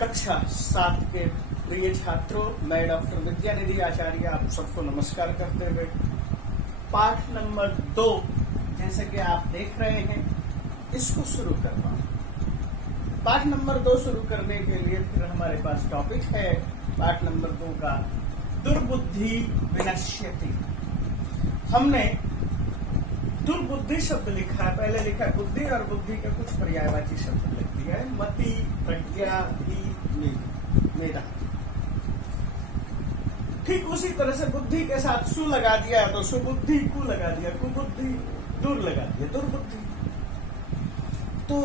कक्षा 7 के प्रिय छात्रों, मैं डॉक्टर विद्यानिधि आचार्य आप सबको नमस्कार करते हुए पाठ नंबर 2 जैसे कि आप देख रहे हैं इसको शुरू करता हूं। पाठ नंबर 2 शुरू करने के लिए फिर हमारे पास टॉपिक है पाठ नंबर 2 का दुर्बुद्धि विनश्यति। हमने दुर्बुद्धि शब्द लिखा है, पहले लिखा है बुद्धि और बुद्धि का कुछ पर्यायवाची शब्द लिख दिया है, मति, प्रज्ञा, धीर, मेधा। ठीक उसी तरह से बुद्धि के साथ सु लगा दिया तो सुबुद्धि, कु लगा दिया कुबुद्धि, दुर लगा दिया दुर्बुद्धि। तो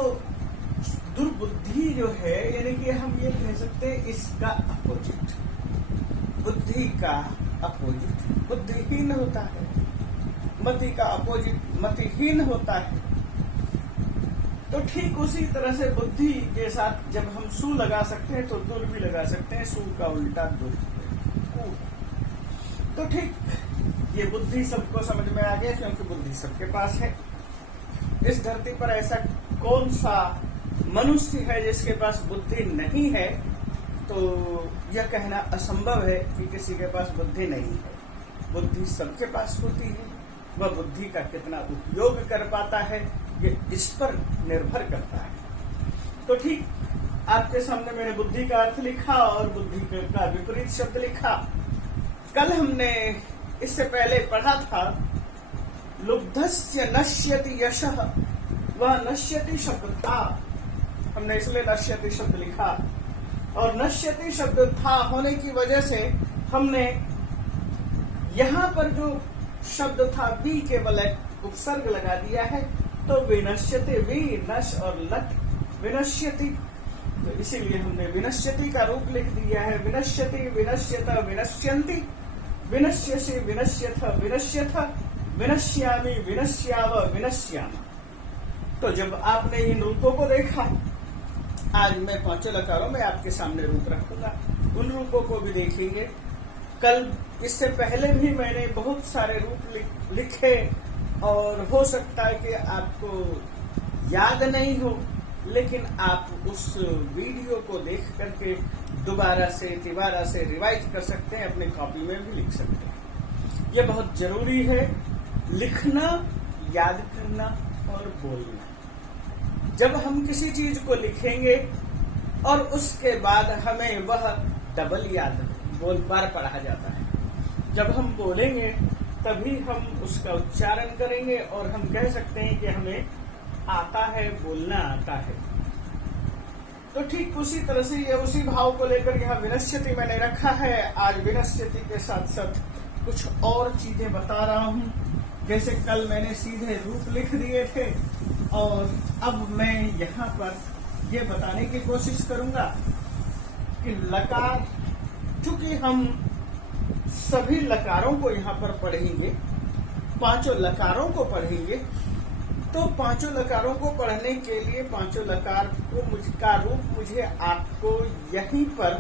दुर्बुद्धि जो है यानी कि हम ये कह सकते हैं इसका अपोजिट, बुद्धि का अपोजिट बुद्धिहीन होता है, मति का अपोजिट मतिहीन होता है। तो ठीक उसी तरह से बुद्धि के साथ जब हम सु लगा सकते हैं तो दुर भी लगा सकते हैं, सु का उल्टा दुर। तो ठीक ये बुद्धि सबको समझ में आ गया क्योंकि बुद्धि सबके पास है। इस धरती पर ऐसा कौन सा मनुष्य है जिसके पास बुद्धि नहीं है? तो यह कहना असंभव है कि किसी के पास बुद्धि नहीं है। बुद्धि सबके पास होती है, वह बुद्धि का कितना उपयोग कर पाता है ये इस पर निर्भर करता है। तो ठीक आपके सामने मैंने बुद्धि का अर्थ लिखा और बुद्धि का विपरीत शब्द लिखा। कल हमने इससे पहले पढ़ा था लुब्धस्य नश्यति यशः, वह नश्यति शब्द था, हमने इसलिए नश्यति शब्द लिखा। और नश्यति शब्द था होने की वजह से हमने यहां पर जो शब्द था बी केवल एक उपसर्ग लगा दिया है, तो विनश्यति, वी नश और लट विनश्यति, तो इसीलिए हमने विनश्यति का रूप लिख दिया है। विनश्यति, विनश्यत, विनश्यन्ति, विनश्यसि, विनश्यथ, विनश्यथ, विनश्यामि, विनश्याव, विनश्याम। तो जब आपने इन रूपों को देखा, आज मैं 5 लकारों में आपके सामने रूप रखूंगा, उन रूपों को भी देखेंगे। कल इससे पहले भी मैंने बहुत सारे रूप लिखे और हो सकता है कि आपको याद नहीं हो, लेकिन आप उस वीडियो को देख करके दोबारा से तिबारा से रिवाइज कर सकते हैं, अपनी कॉपी में भी लिख सकते हैं। यह बहुत जरूरी है, लिखना, याद करना और बोलना। जब हम किसी चीज को लिखेंगे और उसके बाद हमें वह डबल याद बार पढ़ा जाता है, जब हम बोलेंगे तभी हम उसका उच्चारण करेंगे और हम कह सकते हैं कि हमें आता है, बोलना आता है। तो ठीक उसी तरह से ये उसी भाव को लेकर यहाँ विनश्यति मैंने रखा है। आज विनश्यति के साथ साथ कुछ और चीजें बता रहा हूँ। जैसे कल मैंने सीधे रूप लिख दिए थे और अब मैं यहाँ पर ये बताने की कोशिश करूंगा कि लकार, चूंकि हम सभी लकारों को यहाँ पर पढ़ेंगे, 5 लकारों को पढ़ेंगे, तो 5 लकारों को पढ़ने के लिए 5 लकार का रूप मुझे आपको यहीं पर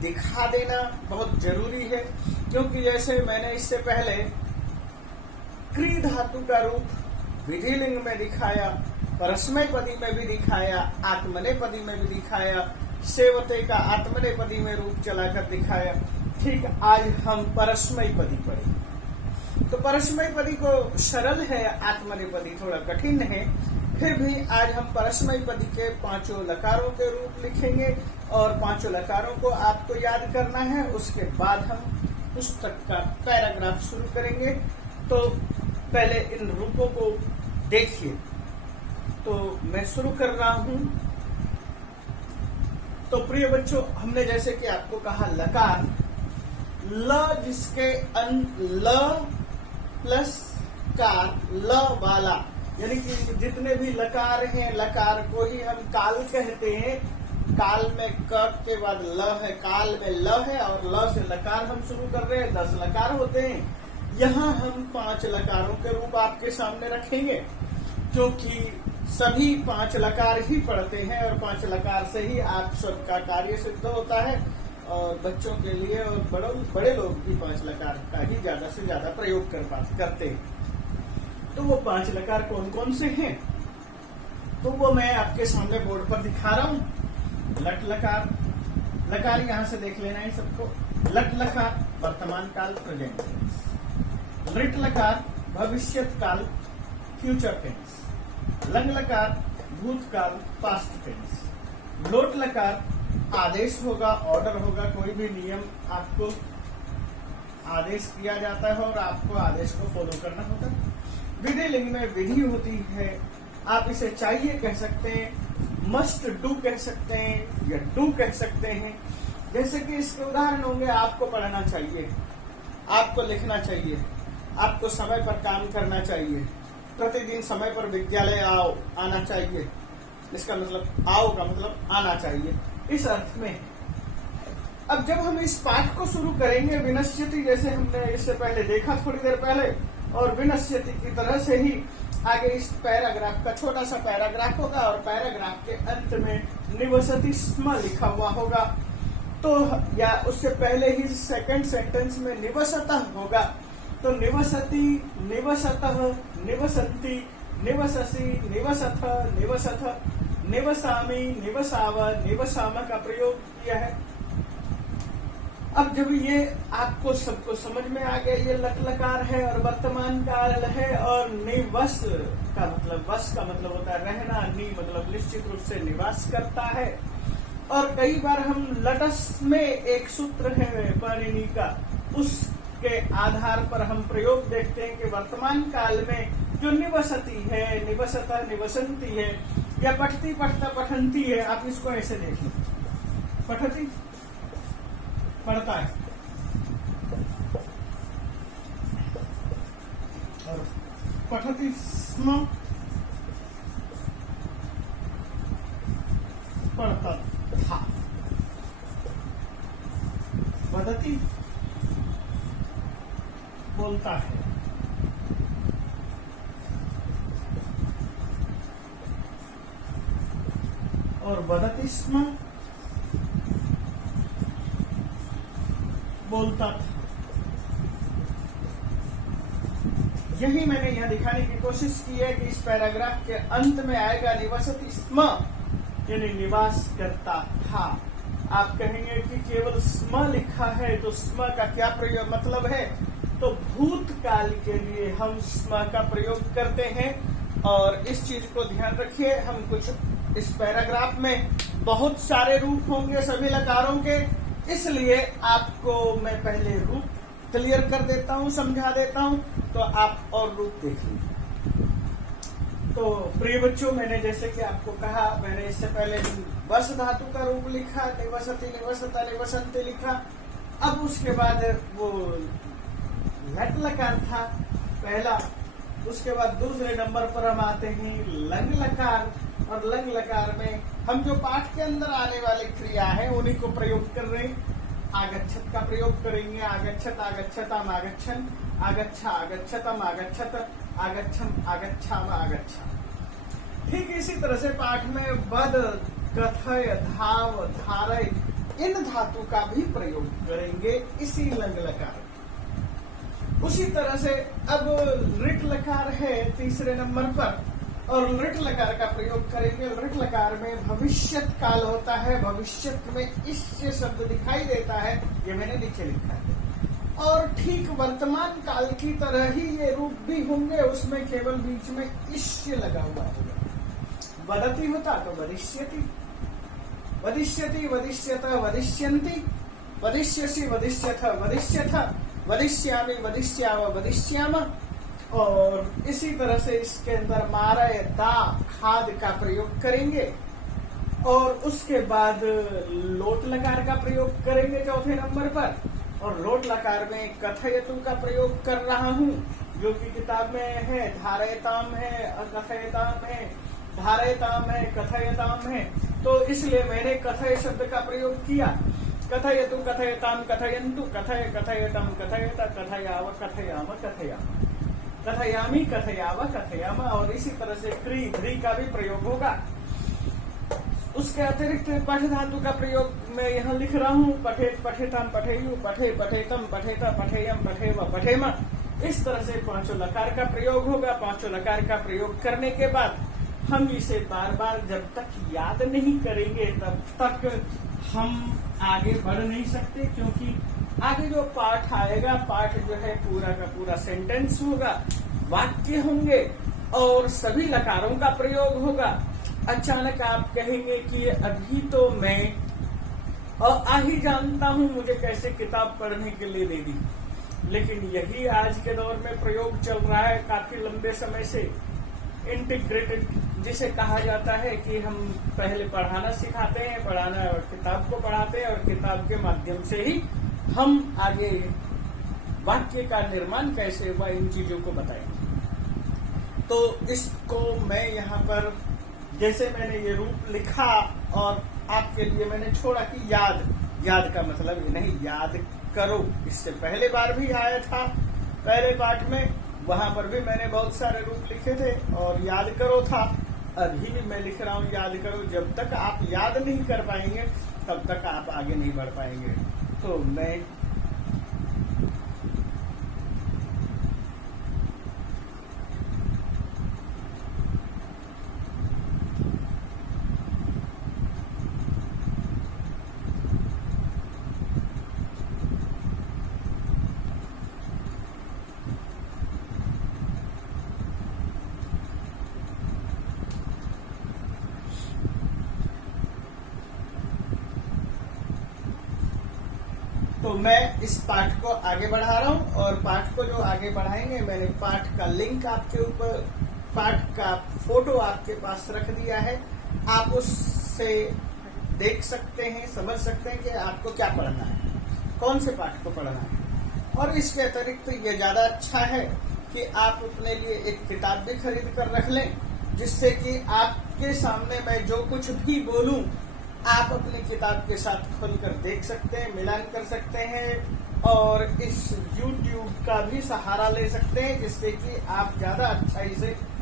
दिखा देना बहुत जरूरी है। क्योंकि जैसे मैंने इससे पहले क्री धातु का रूप विधिलिंग में दिखाया, परस्मैपदी में भी दिखाया, आत्मनेपदी में भी दिखाया, सेवते का आत्मनेपदी में रूप चलाकर दिखाया। ठीक आज हम परस्मैपदी पढ़ेंगे। तो परस्मैपदी को सरल है, आत्मनेपदी थोड़ा कठिन है, फिर भी आज हम परस्मैपदी के 5 लकारों के रूप लिखेंगे और 5 लकारों को आपको याद करना है। उसके बाद हम पुस्तक का पैराग्राफ शुरू करेंगे। तो पहले इन रूपों को देखिए। तो मैं शुरू कर रहा हूं। तो प्रिय बच्चों, हमने जैसे कि आपको कहा लकार, ल जिसके ल प्लस कार, ल वाला, यानी कि जितने भी लकार हैं, लकार को ही हम काल कहते हैं। काल में क के बाद ल है, काल में ल है और ल से लकार हम शुरू कर रहे हैं, 10 लकार होते हैं। यहाँ हम 5 लकारों के रूप आपके सामने रखेंगे, क्योंकि सभी 5 लकार ही पढ़ते हैं और 5 लकार से ही आप सबका कार्य सिद्ध होता है। और बच्चों के लिए और बड़े लोग भी 5 लकार का ही ज्यादा से ज्यादा प्रयोग करते हैं। तो वो 5 लकार कौन कौन से हैं? तो वो मैं आपके सामने बोर्ड पर दिखा रहा हूँ। लट लकार, लकार यहां से देख लेना है सबको। लट लकार वर्तमान काल प्रेजेंट टेंस, लिट लकार भविष्यत काल फ्यूचर टेंस, लंग लकार भूतकाल पास्ट टेंस, लोट लकार आदेश होगा, ऑर्डर होगा, कोई भी नियम आपको आदेश किया जाता है और आपको आदेश को फॉलो करना होता है। विधि लिंग में विधि होती है, आप इसे चाहिए कह सकते हैं, मस्ट डू कह सकते हैं या डू कह सकते हैं। जैसे कि इसके उदाहरण होंगे, आपको पढ़ना चाहिए, आपको लिखना चाहिए, आपको समय पर काम करना चाहिए, प्रतिदिन समय पर विद्यालय आना चाहिए। इसका मतलब आओ का मतलब आना चाहिए, इस अर्थ में। अब जब हम इस पाठ को शुरू करेंगे विनश्यति, जैसे हमने इससे पहले देखा थोड़ी देर पहले, और विनश्यति की तरह से ही आगे इस पैराग्राफ का छोटा सा पैराग्राफ होगा और पैराग्राफ के अंत में निवसति स्म लिखा हुआ होगा। तो या उससे पहले ही सेकंड सेंटेंस में निवसतः होगा, तो निवसति, निवसतः, निवसन्ति, निवससि, निवसथ, निवसथ, निवसामि, निवसाव, निवसाम का प्रयोग किया है। अब जब ये आपको सबको समझ में आ गया, ये लट लकार है और वर्तमान काल है, और निवस का मतलब, वस का मतलब होता है रहना, नि मतलब निश्चित रूप से निवास करता है। और कई बार हम लटस में एक सूत्र है पाणिनि का, उसके आधार पर हम प्रयोग देखते हैं कि वर्तमान काल में जो निवसती है, निवसता, निवसंती है, या पठती, पठता, पठंती है। आप इसको ऐसे देख लो, पठती पढ़ता है और पठति स्म पढ़ता था, वदति बोलता है, और वदति स्म बोलता था। यही मैंने यह दिखाने की कोशिश की है कि इस पैराग्राफ के अंत में आएगा निवसति स्म, यानी निवास करता था। आप कहेंगे कि केवल स्म लिखा है, तो स्म का क्या प्रयोग मतलब है? तो भूतकाल के लिए हम स्म का प्रयोग करते हैं। और इस चीज को ध्यान रखिए, हम कुछ इस पैराग्राफ में बहुत सारे रूप होंगे सभी लकारों के, इसलिए आपको मैं पहले रूप क्लियर कर देता हूं, समझा देता हूं, तो आप और रूप देख लीजिए। तो प्रिय बच्चों, मैंने जैसे कि आपको कहा, मैंने इससे पहले वस धातु का रूप लिखा, निवसति, निवसता, निवसन्ति लिखा। अब उसके बाद वो लट लकार था पहला, उसके बाद दूसरे नंबर पर हम आते हैं लंग लकार, और लंग लकार में हम जो पाठ के अंदर आने वाली क्रिया है उन्हीं को प्रयोग कर रहे हैं। आगच्छत का प्रयोग करेंगे, आगच्छत, आगच्छताम, आगच्छन, आगच्छा, आगच्छतम, आगच्छत, आगच्छम, आगच्छाम, आगच्छा। ठीक इसी तरह से पाठ में वद, कथय, धाव, धारय, इन धातु का भी प्रयोग करेंगे इसी लंग लकार। उसी तरह से अब लिट लकार है तीसरे नंबर पर, और लिट लकार का प्रयोग करेंगे। लिट लकार में भविष्यत काल होता है, भविष्यत में इश्य शब्द दिखाई देता है, ये मैंने नीचे लिखा है। और ठीक वर्तमान काल की तरह ही ये रूप भी होंगे, उसमें केवल बीच में इश्य लगा हुआ होगा। वदति होता तो वदिष्यति, वदिष्यति, वदिष्यत, वदिष्यन्ति, वदिष्यसि, वदिष्यथ, वदिष्यथ, वदिष्यामि, वदिष्याव, वदिष्याम। और इसी तरह से इसके अंदर मारय, दा, खाद का प्रयोग करेंगे। और उसके बाद लोट लकार का प्रयोग करेंगे चौथे नंबर पर, और लोट लकार में कथयतु का प्रयोग कर रहा हूँ, जो कि किताब में है। धारयताम है, अकथयताम है, धारयताम है, कथयताम है, तो इसलिए मैंने कथय शब्द का प्रयोग किया। कथयतु, कथयताम, कथयन्तु, कथय, कथयतम, कथयत, कथयाव, कथयाम, कथयाम, कथयामि, कथयाव, कथयाम। और इसी तरह से क्री, ध्री का भी प्रयोग होगा। उसके अतिरिक्त पठ धातु का प्रयोग मैं यहाँ लिख रहा हूँ। पठेत, पठेतम, पठेयु, पठे, पठेतम, पठेत, पठेयम, पठेव, पठेम। इस तरह से पांचों लकार का प्रयोग होगा। पांचों लकार का प्रयोग करने के बाद हम इसे बार बार जब तक याद नहीं करेंगे तब तक हम आगे बढ़ नहीं सकते, क्योंकि आगे जो पाठ आएगा, पाठ जो है पूरा का पूरा सेंटेंस होगा, वाक्य होंगे और सभी लकारों का प्रयोग होगा। अचानक आप कहेंगे कि अभी तो मैं आ ही जानता हूं, मुझे कैसे किताब पढ़ने के लिए दे दी। लेकिन यही आज के दौर में प्रयोग चल रहा है काफी लंबे समय से, इंटीग्रेटेड, जिसे कहा जाता है कि हम पहले पढ़ाना सिखाते हैं, पढ़ाना और किताब को पढ़ाते हैं और किताब के माध्यम से ही हम आगे वाक्य का निर्माण कैसे हुआ इन चीजों को बताएंगे। तो इसको मैं यहाँ पर, जैसे मैंने ये रूप लिखा और आपके लिए मैंने छोड़ा कि याद का मतलब ये नहीं, याद करो। इससे पहले बार भी आया था पहले पाठ में, वहां पर भी मैंने बहुत सारे रूप लिखे थे और याद करो था। अभी भी मैं लिख रहा हूँ याद करो। जब तक आप याद नहीं कर पाएंगे तब तक आप आगे नहीं बढ़ पाएंगे। तो मैं तो मैं इस पाठ को आगे बढ़ा रहा हूँ और पाठ को जो आगे बढ़ाएंगे, मैंने पाठ का लिंक आपके ऊपर, पाठ का फोटो आपके पास रख दिया है। आप उससे देख सकते हैं, समझ सकते हैं कि आपको क्या पढ़ना है, कौन से पाठ को पढ़ना है। और इसके अतिरिक्त तो ये ज्यादा अच्छा है कि आप अपने लिए एक किताब भी खरीद कर रख लें, जिससे कि आपके सामने मैं जो कुछ भी बोलूं आप अपनी किताब के साथ खोलकर देख सकते हैं, मिलान कर सकते हैं और इस YouTube का भी सहारा ले सकते हैं, जिससे कि आप ज्यादा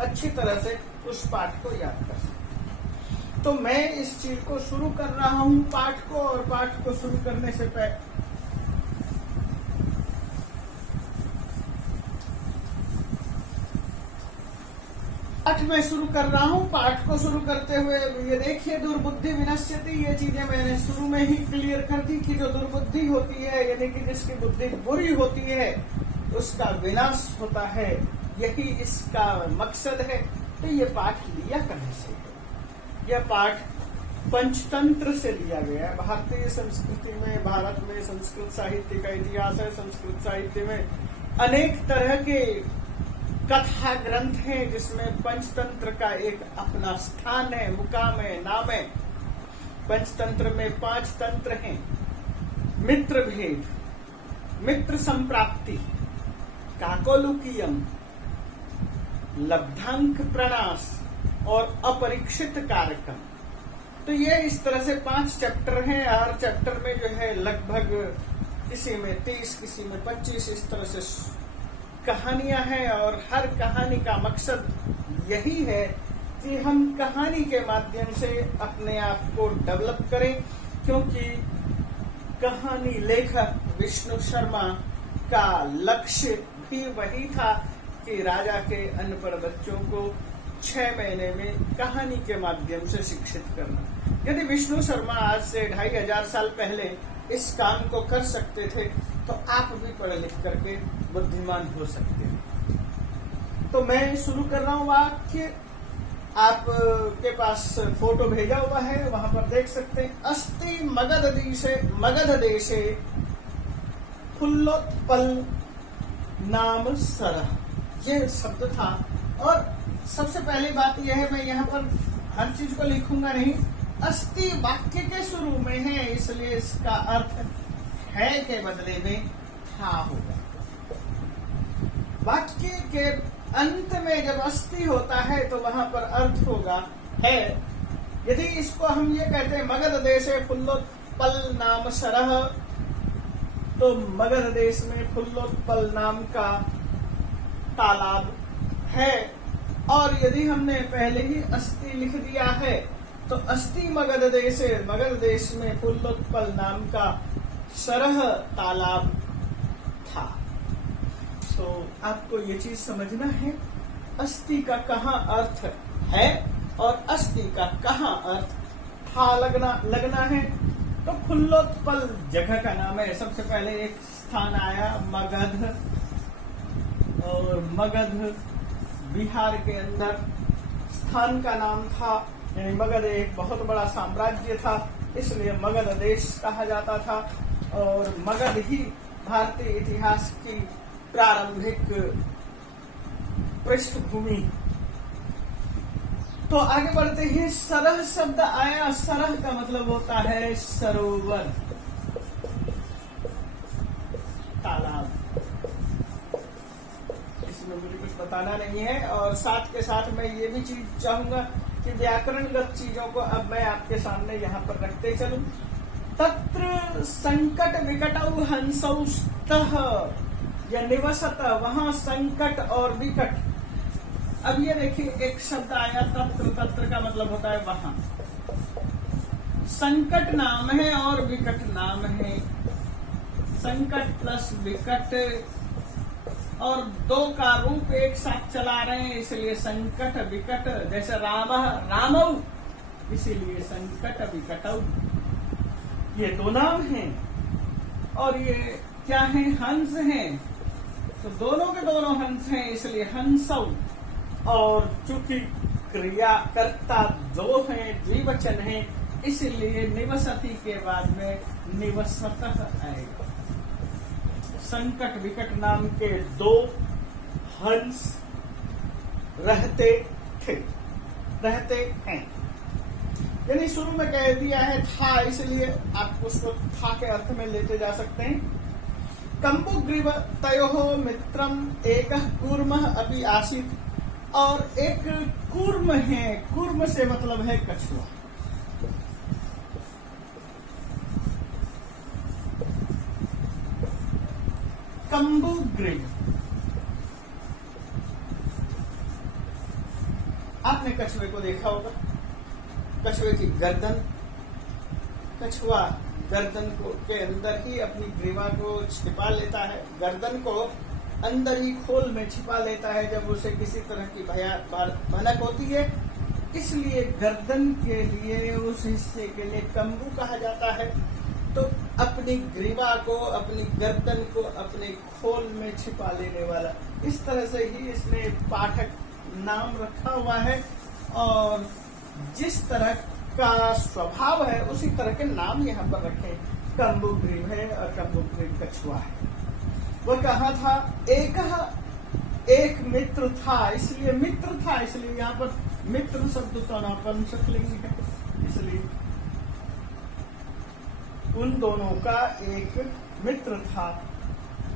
अच्छी तरह से उस पाठ को याद कर सकें। तो मैं इस चीज को शुरू कर रहा हूं पाठ को, और पाठ को शुरू करने से पहले पाठ में शुरू कर रहा हूँ। पाठ को शुरू करते हुए ये देखिए, दुर्बुद्धि विनश्यति, ये चीजें मैंने शुरू में ही क्लियर कर दी कि जो दुर्बुद्धि होती है, यानी कि जिसकी बुद्धि बुरी होती है, उसका विनाश होता है, यही इसका मकसद है। तो ये पाठ लिया करने से, यह पाठ पंचतंत्र से लिया गया है। भारतीय संस्कृति में, भारत में संस्कृत साहित्य का इतिहास है। संस्कृत साहित्य में अनेक तरह के कथा ग्रंथ हैं, जिसमें पंचतंत्र का एक अपना स्थान है, मुकाम है, नाम है। पंचतंत्र में 5 तंत्र हैं: मित्र भेद, मित्र संप्राप्ति, काकोलुकीयम, लब्धांक प्रणास और अपरीक्षित कारकम। तो ये इस तरह से 5 चैप्टर हैं। हर चैप्टर में जो है लगभग किसी में 30, किसी में 25 इस तरह से कहानियां हैं। और हर कहानी का मकसद यही है कि हम कहानी के माध्यम से अपने आप को डेवलप करें, क्योंकि कहानी लेखक विष्णु शर्मा का लक्ष्य भी वही था कि राजा के अनपढ़ बच्चों को 6 महीने में कहानी के माध्यम से शिक्षित करना। यदि विष्णु शर्मा आज से 2500 साल पहले इस काम को कर सकते थे, तो आप भी पढ़ लिख करके बुद्धिमान हो सकते हैं। तो मैं शुरू कर रहा हूँ वाक्य। आप के पास फोटो भेजा हुआ है, वहां पर देख सकते हैं। अस्ति मगध देशे फुल्लोत्पल नाम सरह, ये शब्द था। और सबसे पहली बात यह है, मैं यहाँ पर हर चीज को लिखूंगा नहीं, अस्ति वाक्य के शुरू में है, इसलिए इसका अर्थ है के बदले में था होगा। वाक्य के अंत में जब अस्ति होता है तो वहां पर अर्थ होगा है। यदि इसको हम ये कहते हैं मगध देशे फुल्लोत्पल नाम सरह, तो मगध देश में फुल्लोत्पल नाम का तालाब है। और यदि हमने पहले ही अस्ति लिख दिया है, तो अस्ति मगध देशे, मगध देश में फुल्लोत्पल नाम का सरह तालाब था। तो आपको ये चीज समझना है, अस्ति का कहाँ अर्थ है और अस्ति का कहाँ अर्थ था लगना है, तो खुल्लोत्पल जगह का नाम है। सबसे पहले एक स्थान आया मगध, और मगध बिहार के अंदर स्थान का नाम था, यानी मगध एक बहुत बड़ा साम्राज्य था, इसलिए मगध देश कहा जाता था। और मगध ही भारतीय इतिहास की प्रारंभिक पृष्ठभूमि। तो आगे बढ़ते हैं। सरह शब्द आया, सरह का मतलब होता है सरोवर, तालाब। इसमें मुझे कुछ बताना नहीं है। और साथ के साथ मैं ये भी चीज चाहूंगा कि व्याकरणगत चीजों को अब मैं आपके सामने यहाँ पर रखते चलूं। तत्र संकट विकटौ हंसौ स्तः, या निवसत, वहां संकट और विकट। अब ये देखिए एक शब्द आया तत्र, तत्र का मतलब होता है वहां। संकट नाम है और विकट नाम है। संकट प्लस विकट, और दो का रूप एक साथ चला रहे हैं, इसलिए संकट विकट। जैसे राम रामौ, इसीलिए संकट विकटौ, ये दो नाम हैं। और ये क्या है? हंस हैं, तो दोनों के दोनों हंस हैं, इसलिए हंसौ। और चूंकि क्रिया कर्ता दो हैं, द्विवचन है, इसलिए निवसति के बाद में निवसतः आएगा। संकट विकट नाम के दो हंस रहते थे, रहते हैं। यानी शुरू में कह दिया है था, इसलिए आप उसको था के अर्थ में लेते जा सकते हैं। कंबुग्रीव तयोः मित्रम एकः कूर्मः अपि आसीत्, और एक कूर्म है, कूर्म से मतलब है कछुआ। कंबुग्रीव, आपने कछुए को देखा होगा, कछुए की गर्दन, कछुआ गर्दन को के अंदर ही अपनी ग्रीवा को छिपा लेता है, गर्दन को अंदर ही खोल में छिपा लेता है जब उसे किसी तरह की भनक होती है। इसलिए गर्दन के लिए, उस हिस्से के लिए कंबू कहा जाता है। तो अपनी ग्रीवा को, अपनी गर्दन को अपने खोल में छिपा लेने वाला, इस तरह से ही इसने पाठक नाम रखा हुआ है। और जिस तरह का स्वभाव है उसी तरह के नाम यहाँ पर रखे। कंबुग्रीव है और कंबुग्रीव कछुआ है। वह कहा था एक मित्र था, इसलिए मित्र था, इसलिए यहाँ पर मित्र शब्द तो नपुंसक लिंग है, इसलिए उन दोनों का एक मित्र था।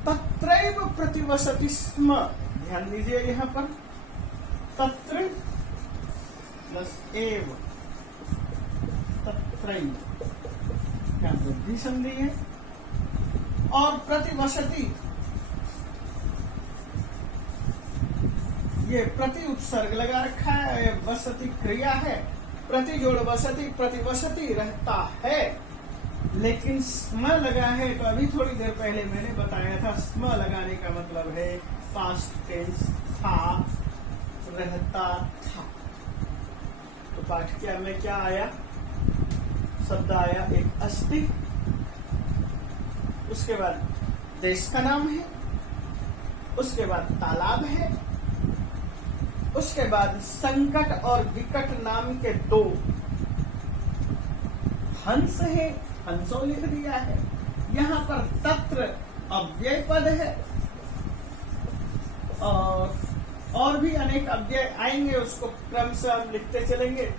तत्रैव प्रतिवसति स्म, ध्यान दीजिए यहाँ पर तत्र प्लस एव, तत्रैव क्या वृद्धि संधि है। और प्रतिवसति, ये प्रति उपसर्ग लगा रखा है, वसति क्रिया है, प्रति जोड़ वसति, प्रतिवसति रहता है, लेकिन स्म लगा है। तो अभी थोड़ी देर पहले मैंने बताया था स्म लगाने का मतलब है पास्ट टेंस, था, रहता था। तो पाठ्य में क्या आया? शब्द आया एक अस्ति, उसके बाद देश का नाम है, उसके बाद तालाब है, उसके बाद संकट और विकट नाम के दो हंस है, हंसों लिख दिया है। यहाँ पर तत्र अव्यय पद है, और भी अनेक अव्यय आएंगे, उसको क्रम से हम लिखते चलेंगे।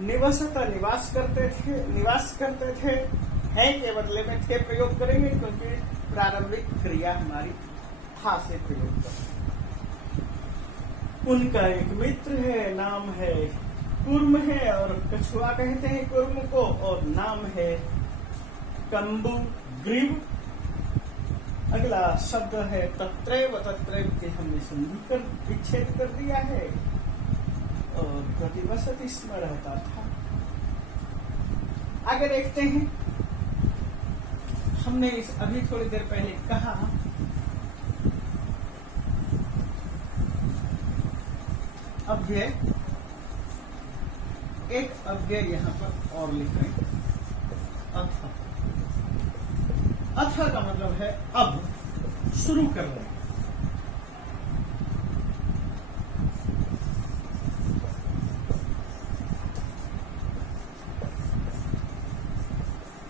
निवसत, निवास करते थे, है के बदले में थे प्रयोग करेंगे, क्योंकि प्रारंभिक क्रिया हमारी था से प्रयोग करेंगे। उनका एक मित्र है, नाम है कूर्म है, और कछुआ कहते हैं कूर्म को, और नाम है कंबुग्रीव। अगला शब्द है तत्रैव, तत्रैव के हमने संधि कर विच्छेद कर दिया है, और प्रतिवसति स्म रहता था। आगे देखते हैं। हमने अभी थोड़ी देर पहले कहा अव्यय एक अव्यय यहाँ पर और लिख रहे हैं, अथ। अथ का मतलब है अब, शुरू कर रहे हैं।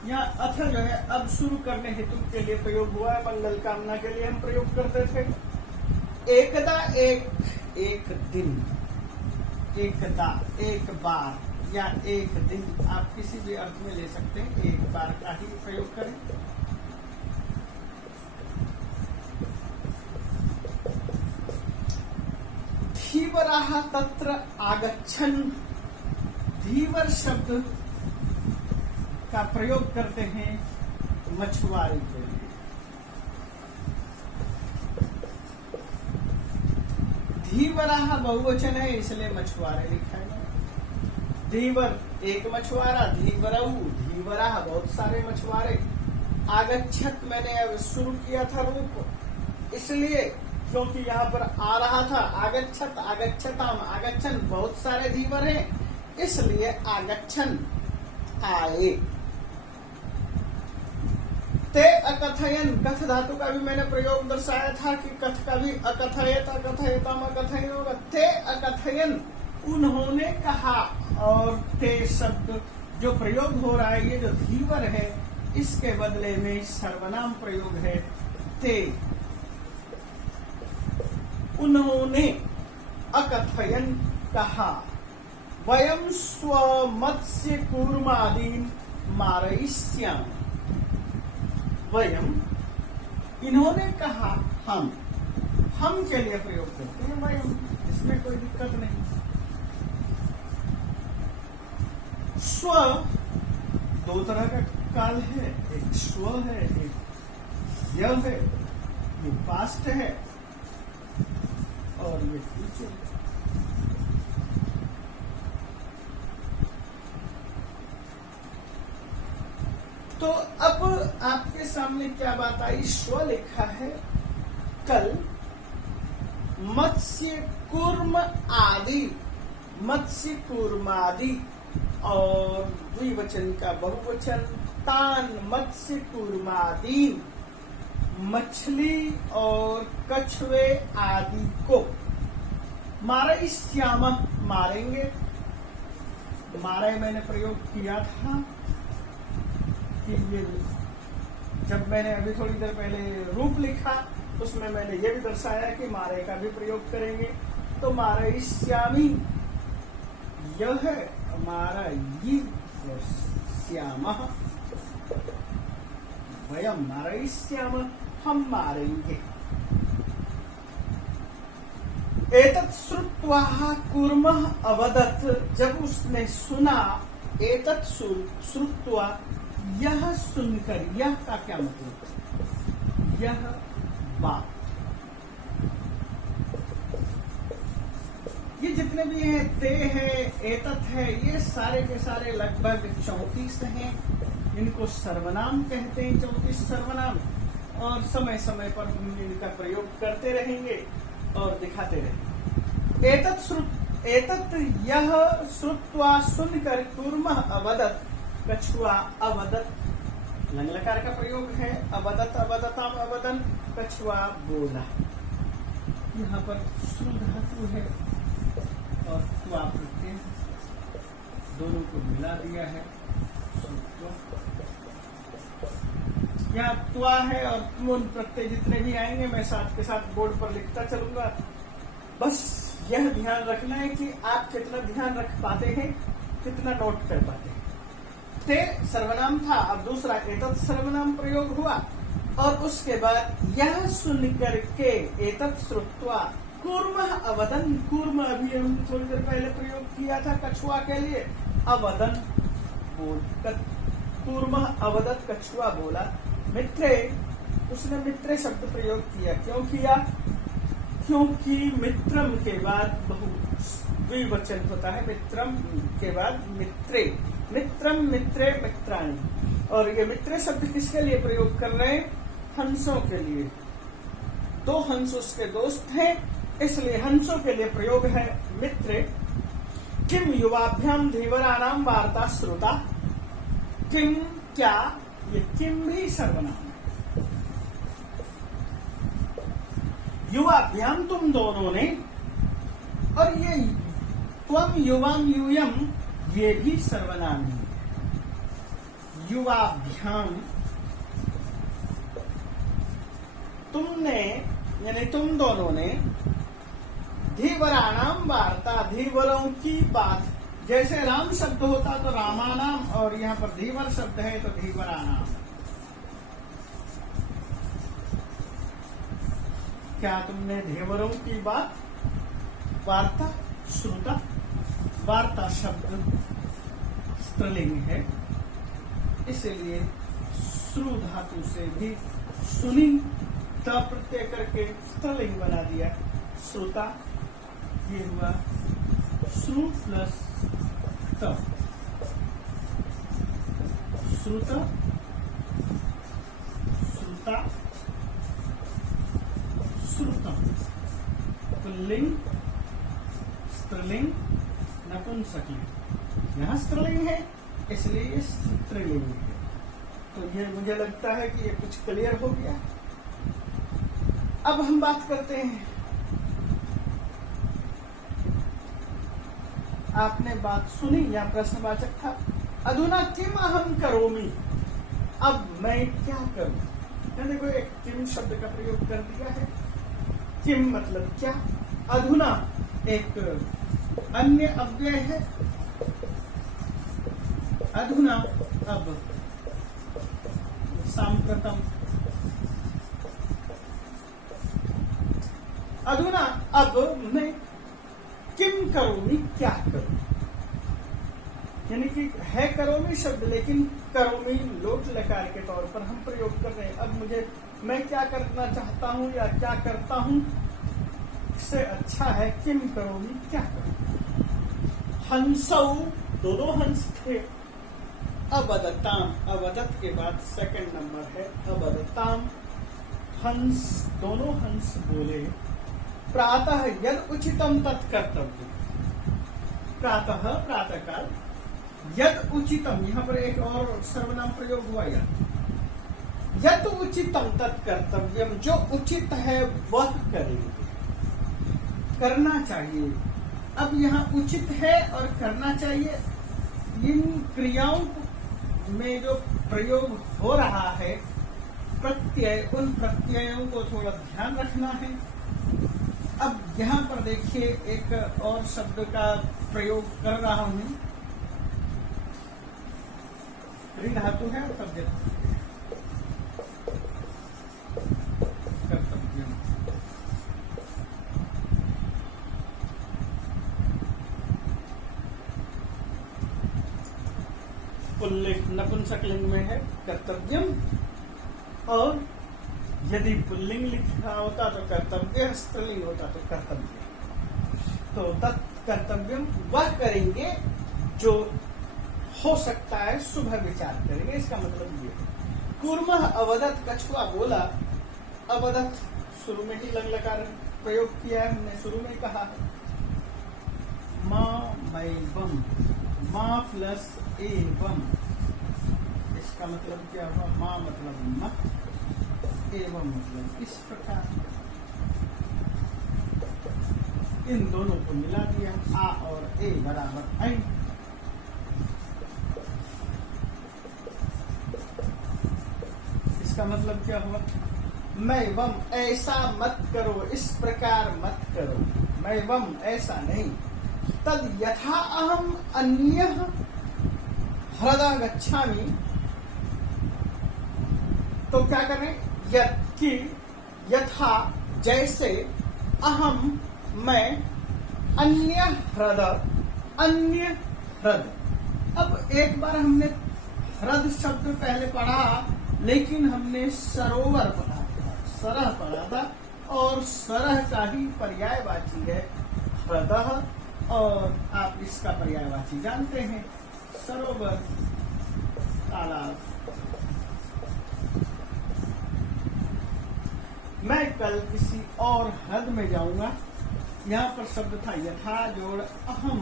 यहाँ अथ जो है अब शुरू करने हेतु के लिए प्रयोग हुआ है, मंगल कामना के लिए हम प्रयोग करते थे। एकदा, एक दिन, एकदा एक बार या एक दिन, आप किसी भी अर्थ में ले सकते हैं, एक बार का ही प्रयोग करें। धीवराः तत्र आगच्छन्, धीवर शब्द का प्रयोग करते हैं मछुआरे के लिए। धीवराः बहुवचन है इसलिए मछुआरे लिखा है। धीवर एक मछुआरा, धीवरऊ धीवराः बहुत सारे मछुआरे। आगच्छत मैंने अब शुरू किया था रूप, इसलिए क्योंकि यहाँ पर आ रहा था। आगच्छत, आगच्छताम, आगच्छन बहुत सारे धीवर हैं, इसलिए आगच्छन आए। ते अकथयन, कथ धातु का भी मैंने प्रयोग दर्शाया था कि कथ का भी अकथयत, अकथयतम, अकथयन होगा। ते अकथयन, उन्होंने कहा। और ते शब्द जो प्रयोग हो रहा है, ये जो धीवर है, इसके बदले में सर्वनाम प्रयोग है ते। उन्होंने अकथयन कहा। वयम स्वमत्स्य कूर्मादीन मारयिष्यामः। वयम, इन्होंने कहा, हम के लिए प्रयोग करते हैं वयम, इसमें कोई दिक्कत नहीं। स्व दो तरह का काल है, एक स्व है, एक यह है। ये पास्ट है और ये फ्यूचर। तो अब आपके सामने क्या बात आई? स्व लिखा है। कल मत्स्य कूर्म आदि, मत्स्य कूर्मादि, और द्विवचन का बहुवचन तान मत्स्य कूर्मादीन, मछली और कछुए आदि को मारयिष्याम, मारेंगे। मारे मैंने प्रयोग किया था कि ये, जब मैंने अभी थोड़ी देर पहले रूप लिखा उसमें मैंने ये भी दर्शाया कि मारे का भी प्रयोग करेंगे। तो मारयिष्यामि यह है, मारयिष्यामः, वयम मारयिष्यामः, हम मारेंगे। एतत् श्रुत्वा कूर्मः अवदत्, जब उसने सुना, एतत् श्रुत्वा, यह सुनकर, यह का क्या मतलब? यह बात, ये जितने भी हैं, ते है, एतत् है, ये सारे के सारे लगभग 34 हैं। इनको सर्वनाम कहते हैं, 34 सर्वनाम। और समय समय पर हम इनका प्रयोग करते रहेंगे और दिखाते रहेंगे। एतत् यह श्रुत्वा, सुनकर, कूर्मः अवदत्, कछुआ अवदत्, लंग लकार का प्रयोग है। अवदत्, अवदताम, अवदन, कछुआ बोला। यहाँ पर श्रु धातु है और त्वा प्रत्यय, दोनों को मिला दिया है। यहाँ त्वा है और त्वोन प्रत्यय जितने भी आएंगे मैं साथ के साथ बोर्ड पर लिखता चलूंगा। बस यह ध्यान रखना है कि आप कितना ध्यान रख पाते हैं, कितना नोट कर पाते हैं। ते सर्वनाम था, अब दूसरा एतत् सर्वनाम प्रयोग हुआ और उसके बाद यह सुन करके, एतत् श्रुत्वा, कूर्मः अवदन्, कूर्म अभी हम थोड़ी देर पहले प्रयोग किया था कछुआ के लिए। अवदन् बोल, कूर्मः अवदत्, कछुआ बोला। मित्रे, उसने मित्रे शब्द प्रयोग किया। क्यों किया? क्योंकि मित्रम के बाद बहु द्विवचन होता है, मित्रम के बाद मित्रे, मित्रम, मित्रे, मित्राणि। और ये मित्रे शब्द किसके लिए प्रयोग कर रहे हैं? हंसों के लिए। दो हंस उसके दोस्त हैं, इसलिए हंसों के लिए प्रयोग है मित्रे। किम युवाभ्याम धीवराणाम वार्ता श्रुता। किम क्या, ये किम भी सर्वनाम है। युवाभ्याम तुम दोनों ने, और ये त्वम युवाम यूयम ये भी सर्वनाम है। युवाभ्याम तुमने यानी तुम दोनों ने, धीवराणाम वार्ता धीवरों की बात, जैसे राम शब्द होता तो रामानाम, और यहाँ पर धीवर शब्द है तो धीवरानाम। क्या तुमने धीवरों की बात, वार्ता श्रुता, वार्ता शब्द स्त्रीलिंग है, इसलिए श्रु धातु से भी सुनी त प्रत्यय करके स्त्रीलिंग बना दिया। श्रुता ये हुआ श्रु प्लस त, श्रुता श्रुता श्रुतम। पुल्लिंग स्त्रीलिंग नपुंसकलिंग, यहाँ स्त्रीलिंग है इसलिए ये स्त्रीलिंग है। तो ये मुझे लगता है कि ये कुछ क्लियर हो गया। अब हम बात करते हैं, आपने बात सुनी या प्रश्नवाचक था। अधुना किम अहम करोमि, अब मैं क्या करूं। मैंने देखो एक किम शब्द का प्रयोग कर दिया है। किम मतलब क्या, अधुना एक अन्य अव्यय है। अधुना अब, सांप्रतम, अधुना अब मैं किम करोमि क्या करूं, यानी कि है करोमि शब्द लेकिन करोमि लोट लकार के तौर पर हम प्रयोग कर रहे हैं। अब मुझे मैं क्या करना चाहता हूं या क्या करता हूं, इससे अच्छा है किम करोमि क्या करूं। हंसौ, दो हंस थे। अवदताम, अवदत के बाद सेकंड नंबर है अवदताम। हंस, दोनों हंस बोले। प्रातः यद उचितम तत्कर्तव्य, प्रातः प्रातःकाल, यद उचितम, यहाँ पर एक और सर्वनाम प्रयोग हुआ। यद उचितम तत्कर्तव्यम, जो उचित है वह करेंगे, करना चाहिए। अब यहाँ उचित है और करना चाहिए, इन क्रियाओं में जो प्रयोग हो रहा है प्रत्यय, उन प्रत्ययों को थोड़ा ध्यान रखना है। अब यहाँ पर देखिए एक और शब्द का प्रयोग कर रहा हूं। ऋ धातु है कर्तव्य, पुल्लिंग नपुंसकलिंग में है कर्तव्यम, और यदि पुल्लिंग लिखा होता तो कर्तव्य, स्त्रीलिंग होता तो कर्तव्य। तो तत्कर्तव्यम वह करेंगे जो हो सकता है, सुबह विचार करेंगे, इसका मतलब ये। कूर्मः अवदत, कछुआ बोला। अवदत शुरू में ही लंग लकार प्रयोग किया है, हमने शुरू में कहा है। माँ मैवम, माँ प्लस एवं, इसका मतलब क्या हुआ, माँ मतलब मत, एवं मतलब इस प्रकार। इन दोनों को मिला दिया, आ और ए बराबर ऐ। इसका मतलब क्या हुआ, मैं वम ऐसा मत करो, इस प्रकार मत करो, मैं वम ऐसा नहीं। तद यथा अहम अन्य हृदय गच्छामि, तो क्या करें, कि यथा जैसे, अहम मैं, अन्य हृदय, अन्य हृदय। अब एक बार हमने हृदय शब्द पहले पढ़ा, लेकिन हमने सरोवर पढ़ा था, सरह पढ़ा था, और सरह का ही पर्यायवाची है हृदय, और आप इसका पर्यायवाची जानते हैं, सरोवर, तालाब। मैं कल किसी और हद में जाऊंगा। यहाँ पर शब्द था यथा जोड़ अहम,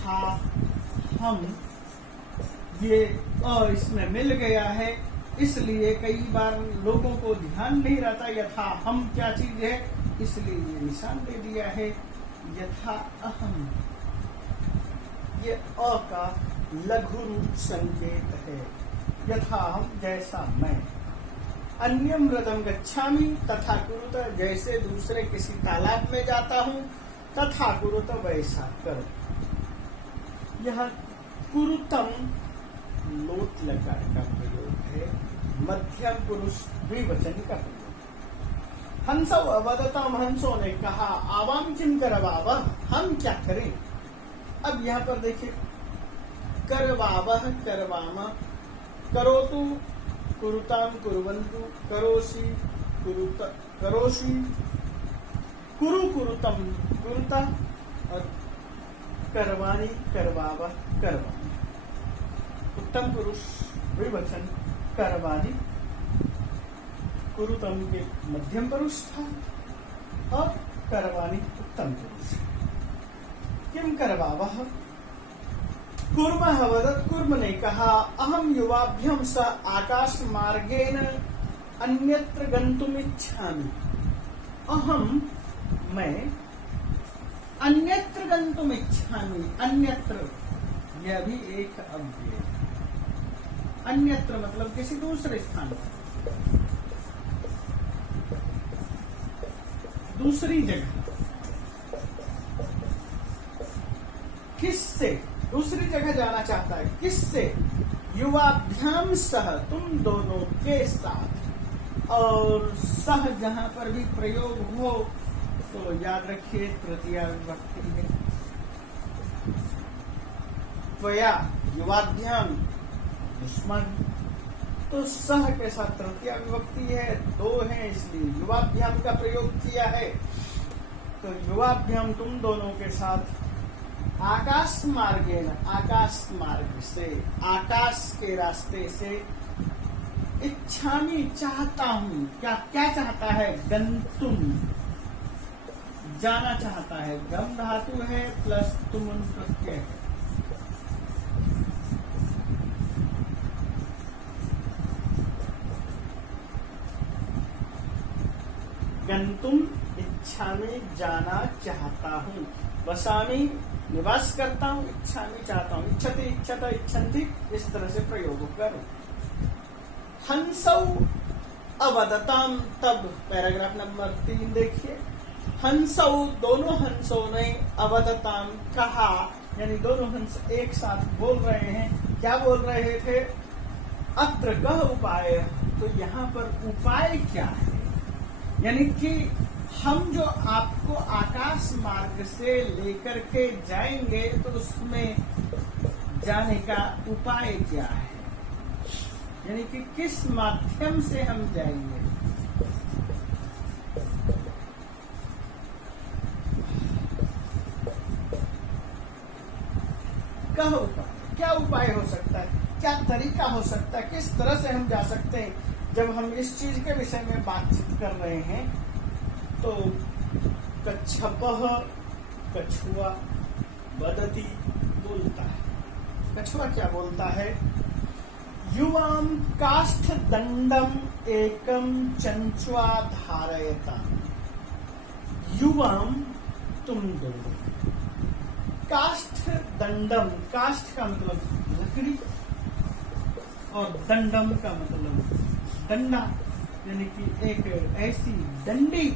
था, हम, ये इसमें मिल गया है, इसलिए कई बार लोगों को ध्यान नहीं रहता यथा हम क्या चीज है, इसलिए ये निशान दे दिया है यथा अहम। ये अ का लघु रूप संकेत है। यथा हम, जैसा मैं। अन्यम व्रतम गच्छामि तथा कुरुत, जैसे दूसरे किसी तालाब में जाता हूं तथा कुरुत, वैसा करो। यह कुरुतम लोट लकार का प्रयोग है, मध्यम पुरुष द्विवचन का प्रयोग। हंसो अवदतम, हंसों ने कहा, आवाम किम करवाव, हम क्या करें। अब यहाँ पर देखिए, करवावह, करवामा, करोतु, कुरुताम, कुर्वन्तु, करोषि, कुरुत, करोषि, कुरु, कुरुतम, कुरुता, और करवाणी, करवावह, करवाणी। उत्तम पुरुष द्विवचन करवाणी, कुरुतम के मध्यम पुरुष था और करवाणी उत्तम पुरुष। किम करवावह, कुर्मः वदत्, कुर्म ने कहा, अहम युवाभ्यम स आकाश मार्गेण अन्यत्र गन्तुम इच्छामि। अहम, मैं, अन्यत्र गन्तुम इच्छामि, अन्यत्र यह भी एक अव्यय है। अन्यत्र मतलब किसी दूसरे स्थान पर, दूसरी जगह। किससे, दूसरी जगह जाना चाहता है, किससे, युवाभ्याम सह, तुम दोनों के साथ। और सह जहां पर भी प्रयोग हो तो याद रखिए तृतीया विभक्ति है। त्वया, युवाभ्याम, दुश्मन, तो सह के साथ तृतीया विभक्ति है, दो है, इसलिए युवाभ्याम का प्रयोग किया है। तो युवाभ्याम, तुम दोनों के साथ, आकाश मार्गेण, आकाश मार्ग से, आकाश के रास्ते से, इच्छामि, चाहता हूं, क्या क्या चाहता है, गंतुम, जाना चाहता है, गम धातु है प्लस तुम प्रत्यय है। गंतुम, इच्छामि, जाना चाहता हूं, वसामि, निवास करता हूं, इच्छामि, चाहता हूं, इच्छति, इच्छता, इच्छन्ति, इस तरह से प्रयोग करो। हंसौ अवदताम, तब पैराग्राफ नंबर 3 देखिए। हंसौ, दोनों हंसों ने, अवदताम, कहा, यानी दोनों हंस एक साथ बोल रहे हैं। क्या बोल रहे थे, अत्र कह उपाय, तो यहाँ पर उपाय क्या है, यानी कि हम जो आपको आकाश मार्ग से लेकर के जाएंगे तो उसमें जाने का उपाय क्या है, यानी कि किस माध्यम से हम जाएंगे। कह उपाय, क्या उपाय हो सकता है, क्या तरीका हो सकता है, किस तरह से हम जा सकते हैं। जब हम इस चीज के विषय में बातचीत कर रहे हैं तो कच्छपः, कछुआ, वदति, बोलता है। कछुआ क्या बोलता है, युवाम काष्ठ दंडम एकम चंचुआ धारयता। युवाम, तुम दोनों, काष्ठ दंडम, काष्ठ का मतलब लकड़ी और दंडम का मतलब डंडा, यानी कि एक ऐसी डंडी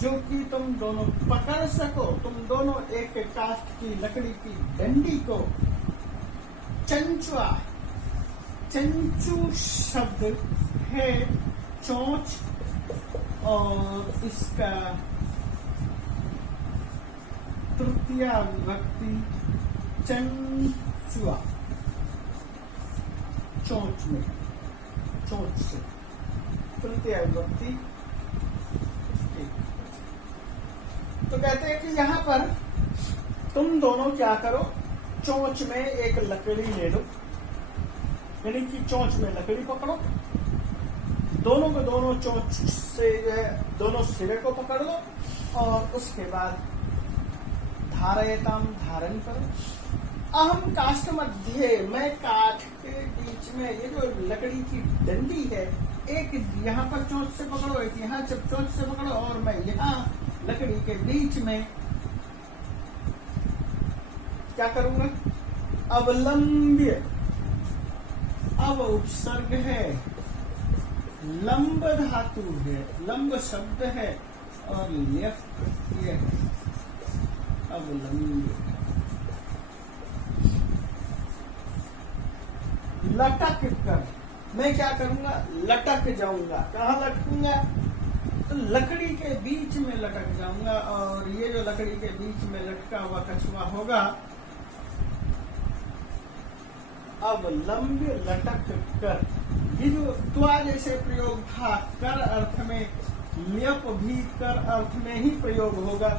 जो कि तुम दोनों पकड़ सको। तुम दोनों एक काष्ठ की लकड़ी की डंडी को, चंचुआ, चंचू शब्द है चोंच, और इसका तृतीया विभक्ति चंचुआ, चोंच में, चोंच से तृतीया विभक्ति। तो कहते हैं कि यहाँ पर तुम दोनों क्या करो, चोंच में एक लकड़ी ले लो, यानी कि चोंच में लकड़ी पकड़ो, दोनों को दोनों चोंच से जो है दोनों सिरे को पकड़ लो, और उसके बाद धारयताम, धारण करो। अहम काष्ठ मध्य, मैं काठ के बीच में, ये जो लकड़ी की डंडी है, एक यहाँ पर चोंच से पकड़ो, एक यहाँ चोंच से पकड़ो, और मैं यहाँ लकड़ी के बीच में क्या करूंगा? अवलंब्य, अब उपसर्ग है, लंब धातु है, लंब शब्द है, और ल्यप ये है अवलंब्य। लटक कर, मैं क्या करूंगा? लटक जाऊंगा। कहाँ लटकूंगा? तो लकड़ी के बीच में लटक जाऊंगा, और ये जो लकड़ी के बीच में लटका हुआ कछुआ होगा, अवलंब्य लटक कर। ये जो त्वा जैसे प्रयोग था, कर अर्थ में, ल्यप भी कर अर्थ में ही प्रयोग होगा।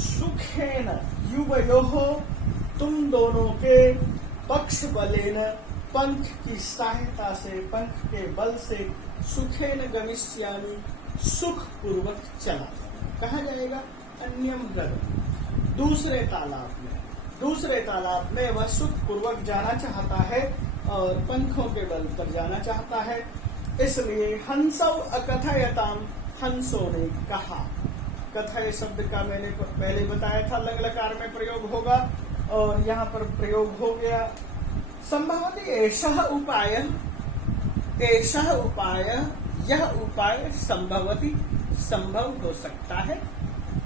सुखेन, युवयोहो, तुम दोनों के, पक्ष बलेन, पंख की सहायता से, पंख के बल से, सुखेन गमिष्यामि, सुख पूर्वक चला। कहा जाएगा? अन्यम गद, दूसरे तालाब में वह सुख पूर्वक जाना चाहता है और पंखों के बल पर जाना चाहता है। इसलिए हंसौ अकथयताम, हंसों ने कहा। कथय शब्द का मैंने पहले बताया था, लंग लकार में प्रयोग होगा, और यहाँ पर प्रयोग हो गया। संभवति एषः उपाय, एषः उपाय, यह उपाय संभवति, संभव हो सकता है।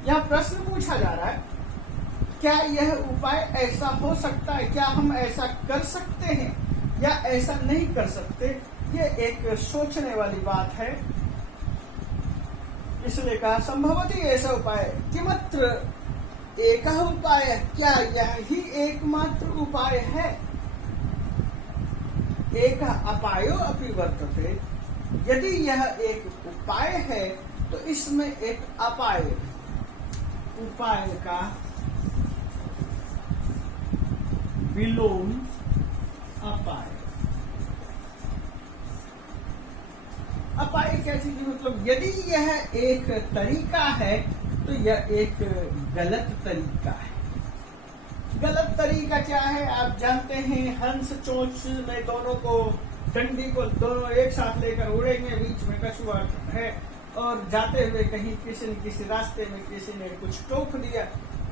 यह प्रश्न पूछा जा रहा है, क्या यह उपाय ऐसा हो सकता है? क्या हम ऐसा कर सकते हैं या ऐसा नहीं कर सकते? ये एक सोचने वाली बात है। इसलिए कहा संभवति ऐसा उपाय, किमत्र एकः उपाय, क्या यह ही एकमात्र उपाय है? एक अपायो अपि वर्तते, यदि यह एक उपाय है तो इसमें एक अपाय, उपाय का विलोम अपाय। अपाय क्या चीज? मतलब यदि यह एक तरीका है तो यह एक गलत तरीका है। गलत तरीका क्या है? आप जानते हैं, हंस चोंच में दोनों को, डंडी को दोनों एक साथ लेकर उड़ेंगे, बीच में कछुआ है, और जाते हुए कहीं किसी रास्ते में किसी ने कुछ टोक दिया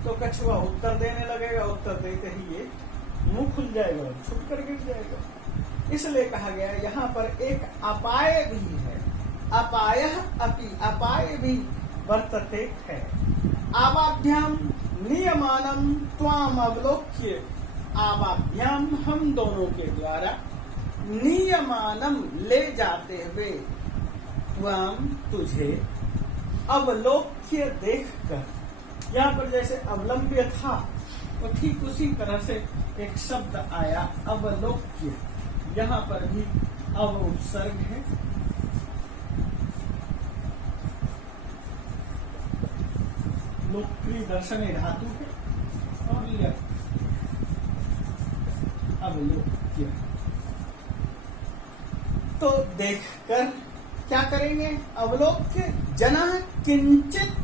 तो कछुआ उत्तर देने लगेगा, उत्तर देते ही ये मुंह खुल जाएगा, छुप कर गिर जाएगा। इसलिए कहा गया यहाँ पर एक अपाय भी है, अपाय अपि, अपाय भी वर्तते है। आवाभ्याम नियमानम त्वाम अवलोक्य, आवाभ्याम हम दोनों के द्वारा, नियमानम ले जाते हुए, त्वाम तुझे, अवलोक्य देख कर। यहाँ पर जैसे अवलंब्य था तो ठीक उसी तरह से एक शब्द आया अवलोक्य। यहाँ पर भी अव उपसर्ग है, लोकप्रिय दर्शने धातु है, और यह अवलोक्य। तो देखकर क्या करेंगे? अवलोक्य जनाः किंचित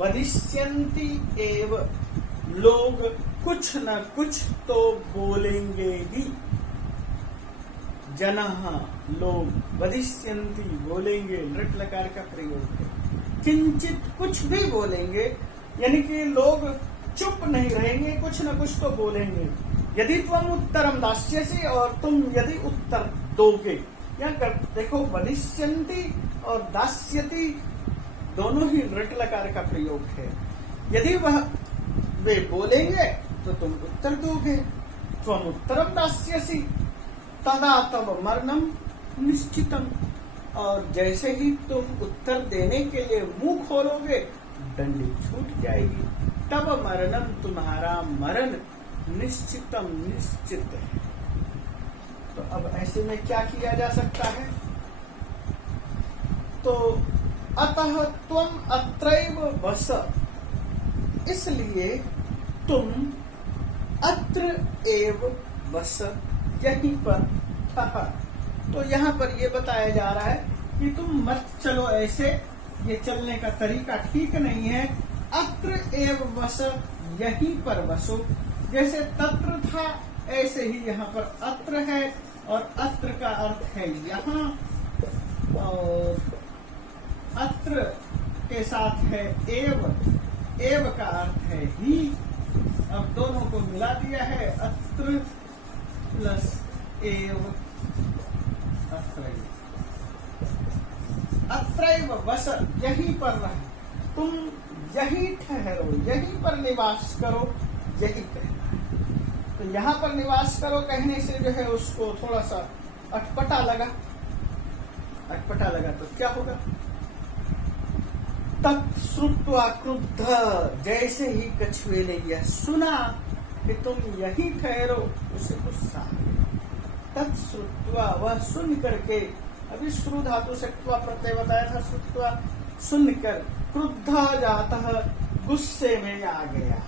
वदिष्यन्ति एव, लोग कुछ न कुछ तो बोलेंगे ही। जनाः लोग, वदिष्यन्ति बोलेंगे, लृट लकार का प्रयोग है। किंचित कुछ भी बोलेंगे, यानी कि लोग चुप नहीं रहेंगे, कुछ न कुछ तो बोलेंगे। यदि तुम उत्तरम दास्यसि, और तुम यदि उत्तर दोगे। यहाँ कर देखो, वदिष्यन्ति और दास्यति दोनों ही लृट लकार का प्रयोग है। यदि वे बोलेंगे तो तुम उत्तर दोगे। त्वम उत्तरम दास्यसि तदा तव मरणम निश्चितम, और जैसे ही तुम उत्तर देने के लिए मुंह खोलोगे, डंडी छूट जाएगी। तब मरणम, तुम्हारा मरण, निश्चितम, निश्चित है। तो अब ऐसे में क्या किया जा सकता है? तो अतः त्वम अत्रैव वस, इसलिए तुम अत्र एव वस, यहीं पर ठहर। तो यहाँ पर ये बताया जा रहा है कि तुम मत चलो ऐसे, ये चलने का तरीका ठीक नहीं है। अत्र एव वस, यहीं पर बसो, जैसे तत्र था ऐसे ही यहाँ पर अत्र है, और अत्र का अर्थ है यहाँ, और अत्र के साथ है एव, एव का अर्थ है ही। अब दोनों को मिला दिया है, अत्र प्लस एव, अत्रैव। अत्रैव बस, यहीं पर रह, तुम यही ठहरो, यहीं पर निवास करो, यही कहना है। तो यहाँ पर निवास करो कहने से जो है उसको थोड़ा सा अटपटा लगा, अटपटा लगा तो क्या होगा? तत्श्रुत्वा क्रुद्ध, जैसे ही कछुए ने यह सुना कि तुम यहीं ठहरो, उसे गुस्सा आ गया। तत्श्रुत्वा, वह सुन करके, अभी श्रु धातु से त्वा प्रत्यय बताया था, श्रुत्वा सुनकर, क्रुद्ध जाता, गुस्से में आ गया।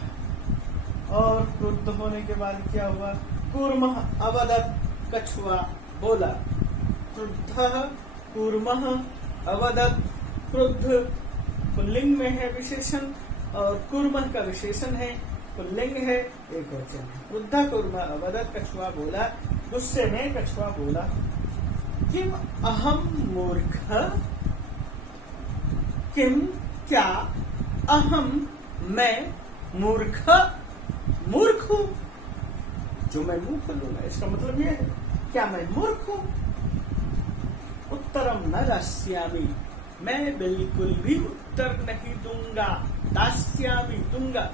और क्रुद्ध होने के बाद क्या हुआ? कूर्मः अवदत्, कछुआ बोला। क्रुद्ध कूर्मः अवदत्, क्रुद्ध पुल्लिंग में है विशेषण, और कूर्मः का विशेषण है, पुल्लिंग है, एक वचन है। क्रुद्ध कूर्मः अवदत्, कछुआ बोला, गुस्से में कछुआ बोला, किम अहम मूर्ख, किम क्या, अहम मैं, मूर्ख मूर्ख हूं, जो मैं मुंह खोलूंगा, इसका मतलब यह है, क्या मैं मूर्ख हूं? उत्तरम न दास्यामि, मैं बिल्कुल भी उत्तर नहीं दूंगा। दास्यामि, दूंगा।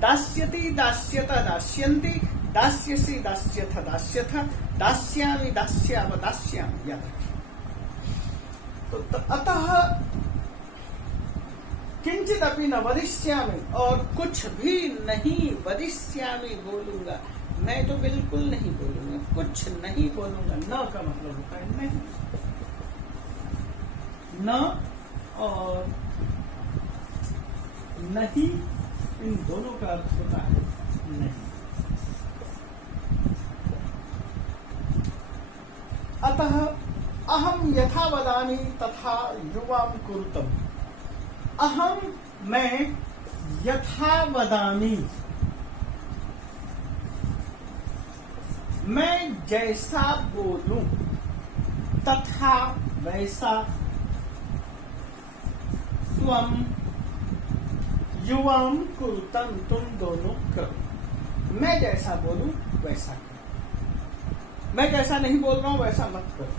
दास्यति, दास्यत, दास्यन्ति, दास्यसि, दास्यथ, दास्यथ, दास्यामि, दास्याव, दास्यामि, याद रखिए। तो अतः किंचित अपि न वदिष्यामि, और कुछ भी नहीं, वदिष्यामि बोलूंगा, मैं तो बिल्कुल नहीं बोलूंगा, कुछ नहीं बोलूंगा। न का मतलब होता है नहीं, न और नहीं, इन दोनों का अर्थ होता है नहीं। अतः अहम यथा वदामि तथा युवाम कुरुतम, अहम मैं, यथा वदामि मैं जैसा बोलूं, तथा वैसा, त्वम युवाम कुरुतम तुम दोनों करो। मैं जैसा बोलूं वैसा करो, मैं जैसा नहीं बोल रहा हूं वैसा मत करो।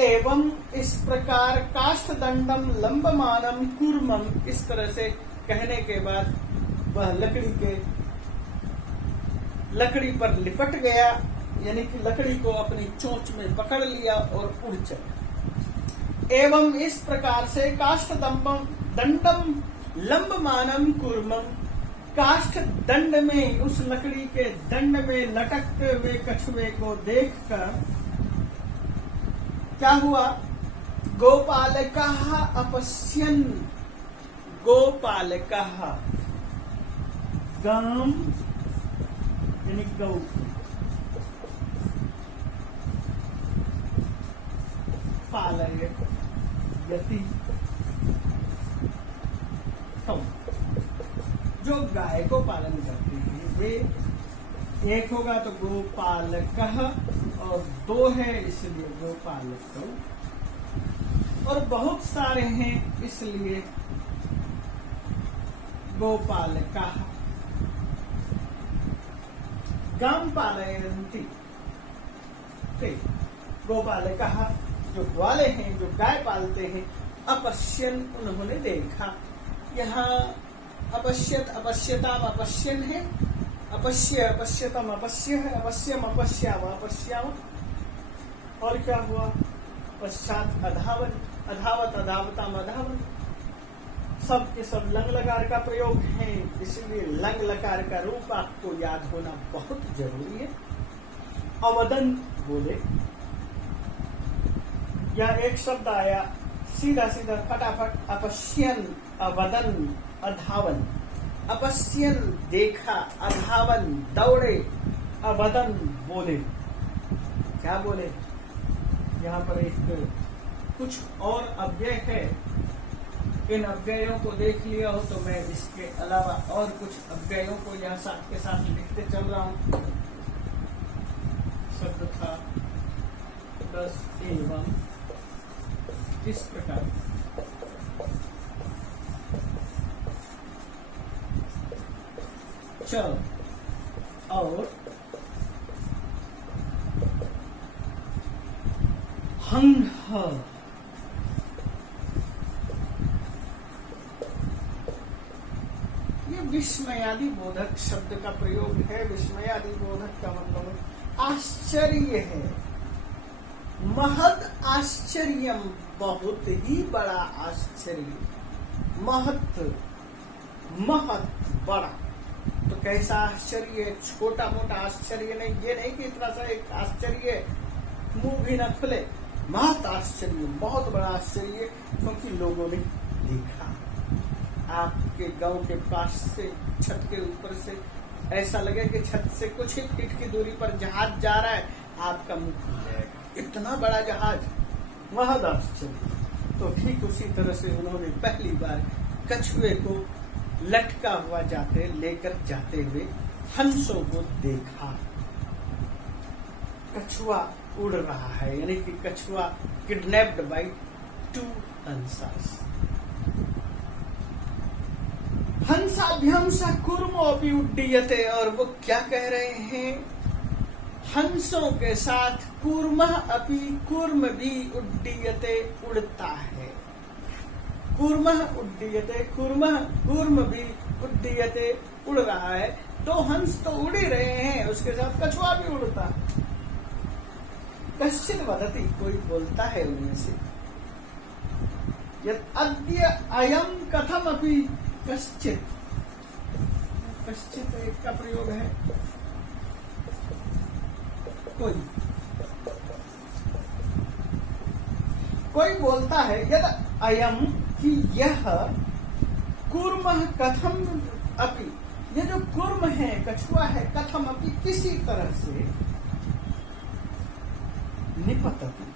एवं इस प्रकार काष्ठ दंडम लंबमानम कूर्मम, इस तरह से कहने के बाद वह लकड़ी पर लिपट गया, यानी कि लकड़ी को अपनी चोंच में पकड़ लिया और उड़ चला। एवं इस प्रकार से काष्ठ दंडम लंबमानम कूर्मम, काष्ठ दंड में, उस लकड़ी के दंड में लटकते हुए कछुए को देखकर क्या हुआ? गोपालकः अपश्यन्, गोपालकः गाम यानी गौ, पालयति जो गाय को पालन करते हैं, वे एक होगा तो गोपालकः, और दो है इसलिए गोपालक, और बहुत सारे हैं इसलिए गोपालकाः। गाम पालयन्ति, गोपालकाः जो ग्वाले हैं, जो गाय पालते हैं। अपश्यन उन्होंने देखा, यहाँ अपश्यत, अपश्यताम, अपश्यन है, अपश्य, अपश्यतम, अपश्य है, अपश्यम, अपश्याम, अपश्याम, और क्या हुआ? पश्चात अधावन, अधावत, अधावताम, अधावन, सब के सब लंग लकार का प्रयोग है, इसलिए लंग लकार का रूप आपको याद होना बहुत जरूरी है। अवदन बोले, या एक शब्द आया सीधा सीधा फटाफट, अपश्यन, अवदन, अधावन। अपश्यन देखा, अधावन दौड़े, अवदन बोले। क्या बोले? यहाँ पर एक कुछ और अव्यय है, इन अव्ययों को देख लिया हो तो मैं इसके अलावा और कुछ अव्ययों को यहाँ साथ के साथ लिखते चल रहा हूँ। शब्द था 10 एवं इस प्रकार चल और हंग ये विस्मयादि बोधक शब्द का प्रयोग है। विस्मयादि बोधक का मतलब आश्चर्य है। महद आश्चर्यम, बहुत ही बड़ा आश्चर्य। महत महत बड़ा, तो कैसा आश्चर्य? छोटा मोटा आश्चर्य नहीं, ये नहीं कि इतना सा एक आश्चर्य मुंह भी न खुले। महत आश्चर्य, बहुत बड़ा आश्चर्य, क्योंकि लोगों ने देखा। आपके गांव के पास से छत के ऊपर से ऐसा लगे कि छत से कुछ ही फीट की दूरी पर जहाज जा रहा है, आपका मुंह खुल जाएगा। इतना बड़ा जहाज, महद आश्चर्य। तो ठीक उसी तरह से उन्होंने पहली बार कछुए को लटका हुआ लेकर जाते हुए हंसों को देखा। कछुआ उड़ रहा है, यानी कि कछुआ किडनैप्ड बाय 2 हंसास। हंसाभ्यम स कूर्मो अपि उड्डीयते, और वो क्या कह रहे हैं? हंसों के साथ कूर्म अपि, कूर्म भी उड्डीयते, उड़ता है। कूर्म उड्डीयते, कूर्म भी उड्डीयते, उड़ रहा है। 2 हंस तो उड़ ही रहे हैं, उसके साथ कछुआ भी उड़ता है। कश्चित् वदति, कोई बोलता है उनमें से, यत् अद्य अयम कथम अपि कश्चित्। कश्चित् एक का प्रयोग है, कोई बोलता है यद अयम, कि यह कूर्म कथम अपि, ये जो कूर्म है, कछुआ है, कथम अपि, किसी तरह से निपतति,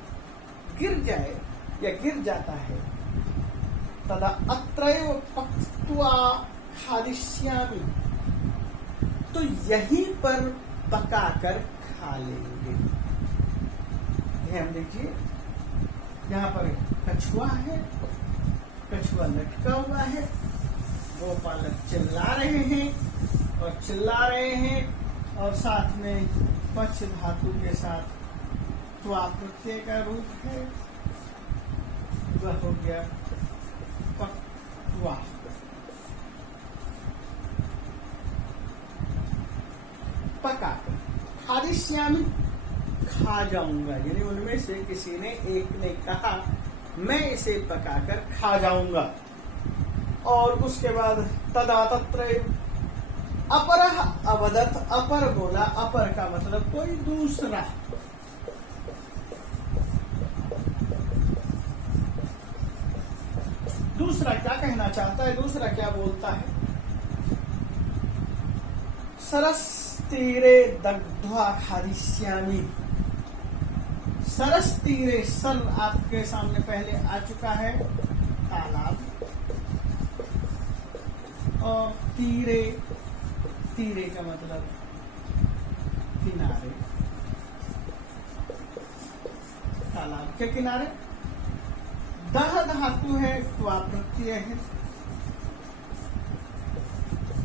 गिर जाए या गिर जाता है। तदा अत्रैव पक्त्वा खादिष्यामि, तो यहीं पर पकाकर खा लेंगे। ध्यान दीजिए, यहाँ पर कछुआ है, कछुआ लटका हुआ है, गोपालक चिल्ला रहे हैं और चिल्ला रहे हैं, और साथ में पक्ष धातु के साथ त्वा प्रत्यय का रूप है, वह हो गया पक्त्वा। पकाकर, खादिष्यामि, खा जाऊंगा, यानी उनमें से किसी ने, एक ने कहा मैं इसे पकाकर खा जाऊंगा। और उसके बाद तदा तत्र अपरः अवदत्, अपर बोला, अपर का मतलब कोई दूसरा। दूसरा क्या कहना चाहता है? दूसरा क्या बोलता है? सरस तीरे दग्ध्वा खादिष्यामि। सरस तीरे, सर आपके सामने पहले आ चुका है, तालाब, और तीरे, तीरे का मतलब किनारे, तालाब के किनारे। दह धातु है, त्वा प्रत्यय है,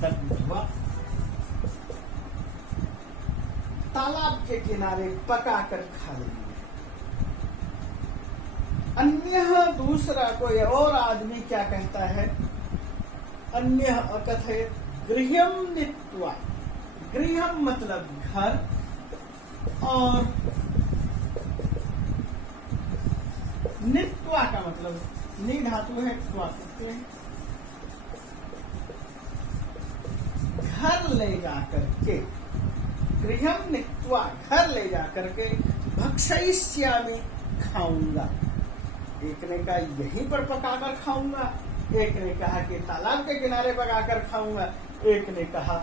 दग्ध्वा, तालाब के किनारे पकाकर खा लेंगे। अन्य दूसरा कोई और आदमी क्या कहता है? अन्य अकथयत् गृह्यम नीत्वा, गृह्यम मतलब घर, और नित्वा का मतलब नि धातु है, त्वा प्रत्यय है, घर ले जाकर के, गृहम नित्वा, घर ले जाकर के, भक्षयिष्यामि, खाऊंगा। एक ने कहा यहीं पर पकाकर खाऊंगा, एक ने कहा कि तालाब के किनारे पकाकर खाऊंगा, एक ने कहा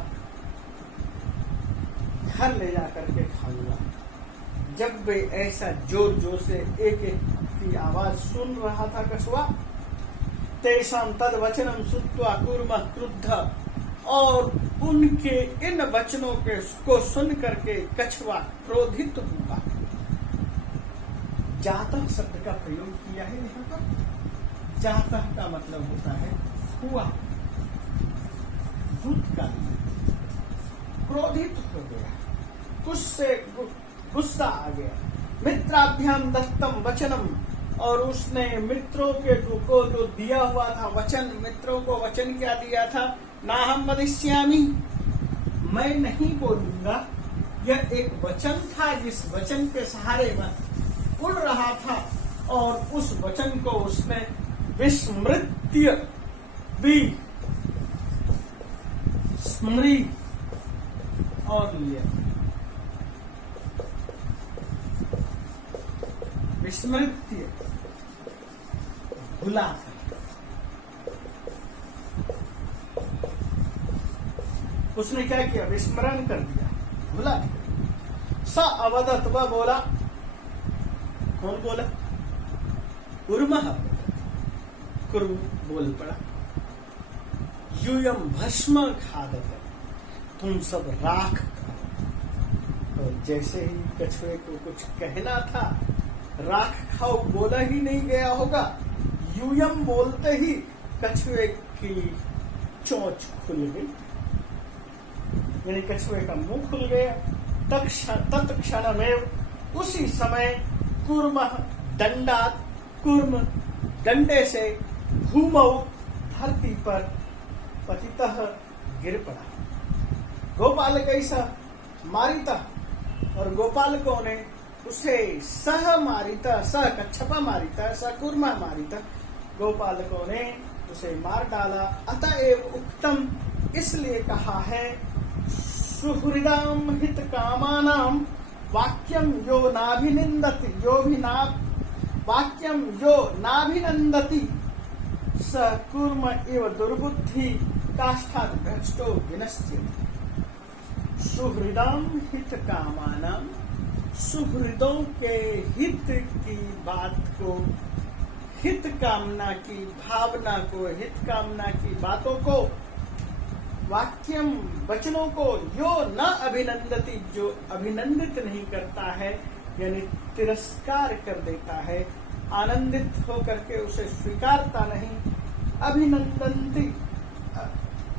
घर ले जाकर के खाऊंगा। जब वे ऐसा जोर जोर से एक एक की आवाज सुन रहा था कछुआ, तेषां तद वचनम श्रुत्वा कूर्मः क्रुद्ध, और उनके इन वचनों को सुन करके कछुआ क्रोधित हुआ। जातः शब्द का प्रयोग किया है यहाँ पर। जातः का मतलब होता है हुआ, भूतकाल में। क्रोधित हो गया, गुस्सा आ गया। मित्राभ्याम दत्तम वचनम, और उसने मित्रों के को जो दिया हुआ था वचन, मित्रों को वचन क्या दिया था? नाहम वदिष्यामि, मैं नहीं बोलूंगा। यह एक वचन था जिस वचन के सहारे वह उड़ रहा था, और उस वचन को उसने विस्मृत्य स्मृति और लिया। विस्मृत्य भुला, उसने क्या किया? विस्मरण कर दिया, भुला दिया। स अवदत, वह बोला। कौन बोला? कुर्मः, कुर्म बोल पड़ा। यूयम भस्म खादत, तुम सब राख खाओ। और जैसे ही कछुए को कुछ कहना था, राख खाओ बोला ही नहीं गया होगा, यूयम बोलते ही कछुए की चोंच खुल गई, यानी कछुए का मुंह खुल गया। तत्क्षण में उसी समय कूर्मः दंडात, कूर्म डंडे से भूमौ धरती पर पतितः गिर पड़ा। गोपाल कैसा मारिता, और गोपालकों ने उसे सह मारिता, सह कच्छपा मारिता, सह कूर्मा मारिता, गोपालकों ने उसे मार डाला। अतएव उक्तम, इसलिए कहा है, सुहृदाम हित कामानाम वाक्यम यो नाभिनिंदति, वाक्यम यो नाभिनंदति स कूर्म इव दुर्बुद्धि काष्ठात् भ्रष्टो विनश्यति। सुहृदाम हित कामानाम, सुहृदों के हित की बात को, हित कामना की भावना को, हित कामना की बातों को, वाक्यम वचनों को, यो न अभिनंदति, जो अभिनंदित नहीं करता है, यानी तिरस्कार कर देता है, आनंदित होकर के उसे स्वीकारता नहीं। अभिनंदन्ति,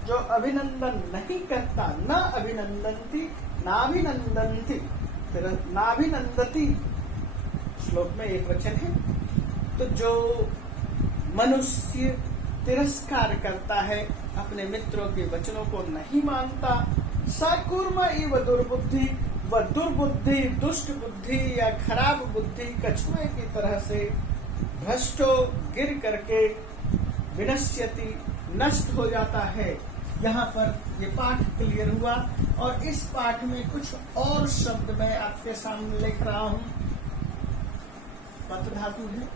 जो अभिनंदन नहीं करता, न अभिनंदन्ति, नाभिनंदन्ति, नाभिनंदति श्लोक में एक वचन है। तो जो मनुष्य तिरस्कार करता है, अपने मित्रों के वचनों को नहीं मानता, सकुर्म इव दुर्बुद्धि, वह दुर्बुद्धि, दुष्ट बुद्धि या खराब बुद्धि कछुए की तरह से भ्रष्टो गिर करके विनश्यति नष्ट हो जाता है। यहाँ पर ये पाठ क्लियर हुआ, और इस पाठ में कुछ और शब्द मैं आपके सामने लिख रहा हूँ। पत धातु है,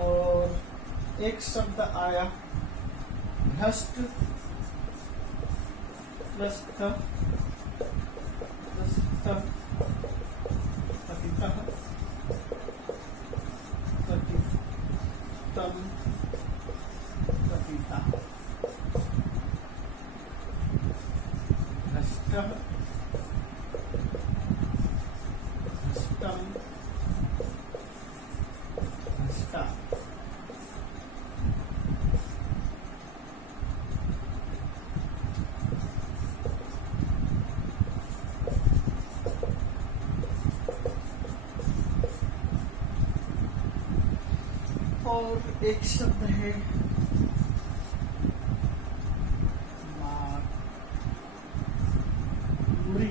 और एक शब्द आया भ्रष्ट, पतितः, पतितम, पतिता, भ्रष्टः, भ्रष्टम, भ्रष्टा। और एक शब्द है मुरी,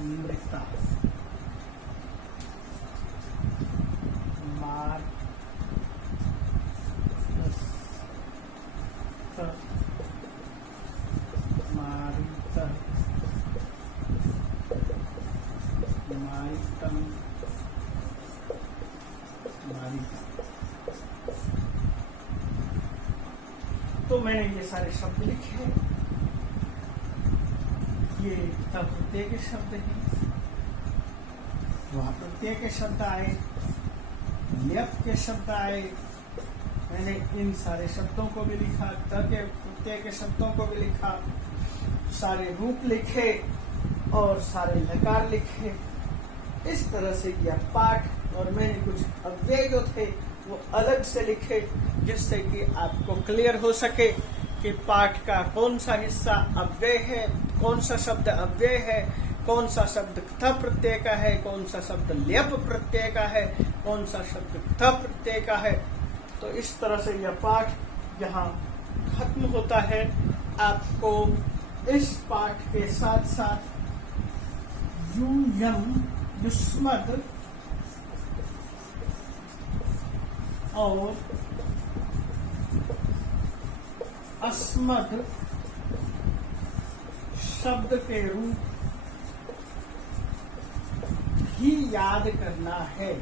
मृता, मार, मारिता, मारितम, मारिता। तो मैंने ये सारे शब्द लिखे, ये तब प्रत्यय के शब्द हैं, वहां प्रत्यय के शब्द आए, ल्यप के शब्द आए, मैंने इन सारे शब्दों को भी लिखा, त के प्रत्यय के शब्दों को भी लिखा, सारे रूप लिखे और सारे लकार लिखे। इस तरह से किया पाठ। और मैंने कुछ अव्यय जो थे वो अलग से लिखे, जिससे कि आपको क्लियर हो सके कि पाठ का कौन सा हिस्सा अव्यय है, कौन सा शब्द अव्यय है, कौन सा शब्द थ प्रत्यय का है, कौन सा शब्द ल्यप प्रत्यय का है, कौन सा शब्द थ प्रत्यय का है। तो इस तरह से यह पाठ यहाँ खत्म होता है। आपको इस पाठ के साथ साथ यूयम, युष्मद् और अस्मद् शब्द के रूप भी याद करना है।